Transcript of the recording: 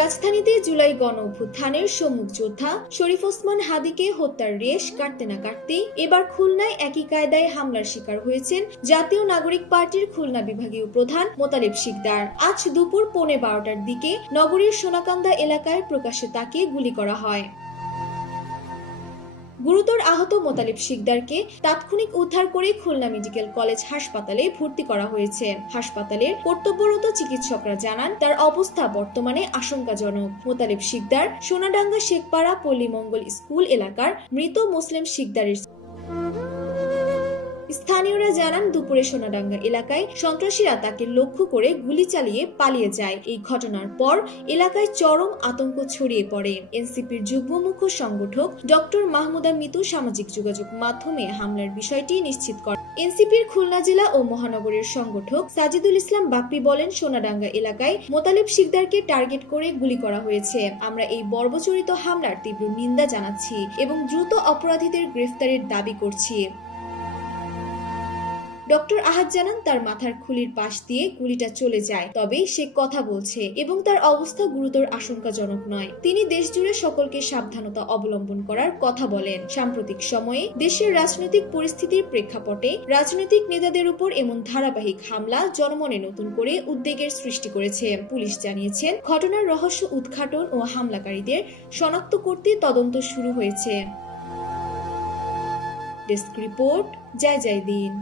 রাজধানীতে জুলাই গণ অভ্যুত্থানের সম্মুখ যোদ্ধা শরীফ ওসমান হাদিকে হত্যার রেশ কাটতে না কাটতেই এবার খুলনায় একই কায়দায় হামলার শিকার হয়েছেন জাতীয় নাগরিক পার্টির খুলনা বিভাগীয় প্রধান মোতালেব শিকদার। আজ দুপুর পৌনে বারোটার দিকে নগরীর সোনাকান্দা এলাকায় প্রকাশ্যে তাকে গুলি করা হয়। গুরুতর আহত মোতালিব শিকদারকে তাৎক্ষণিক উদ্ধার করে খুলনা মেডিকেল কলেজ হাসপাতালে ভর্তি করা হয়েছে। হাসপাতালের কর্তব্যরত চিকিৎসকরা জানান, তার অবস্থা বর্তমানে আশঙ্কাজনক। মোতালিব শিকদার সোনাডাঙ্গা শেখপাড়া পল্লীমঙ্গল স্কুল এলাকার মৃত মুসলিম শিকদারের স্থানীয়রা জানান, দুপুরে সোনাডাঙ্গা এলাকায় সন্ত্রাসীরা তাকে লক্ষ্য করে গুলি চালিয়ে পালিয়ে যায়। এই ঘটনার পর এলাকায় চরম আতঙ্ক ছড়িয়ে পড়ে। এনসিপির যুগ্ম মুখ্য সংগঠক ডক্টর মাহমুদা মিতু সামাজিক যোগাযোগ মাধ্যমে হামলার বিষয়টি নিশ্চিত করেন। এনসিপির খুলনা জেলা ও মহানগরের সংগঠক সাজিদুল ইসলাম বাপ্পি বলেন, সোনাডাঙ্গা এলাকায় মোতালেব শিকদারকে টার্গেট করে গুলি করা হয়েছে। আমরা এই বর্বচরিত হামলার তীব্র নিন্দা জানাচ্ছি এবং দ্রুত অপরাধীদের গ্রেফতারের দাবি করছি। ডক্টর আহাদ জানান, তার মাথার খুলির পাশ দিয়ে গুলিটা চলে যায়, তবে সে কথা বলছে এবং তার অবস্থা গুরুতর আশঙ্কাজনক নয়। তিনি দেশজুড়ে সকলকে সাবধানতা অবলম্বন করার কথা বলেন। সাম্প্রতিক সময়ে দেশের রাজনৈতিক পরিস্থিতির প্রেক্ষাপটে রাজনৈতিক নেতাদের উপর এমন ধারাবাহিক হামলা জনমনে নতুন করে উদ্বেগের সৃষ্টি করেছে। পুলিশ জানিয়েছেন, ঘটনার রহস্য উদ্ঘাটন ও হামলাকারীদের শনাক্ত করতে তদন্ত শুরু হয়েছে। ডেস্ক রিপোর্ট, জয় জয় দিন।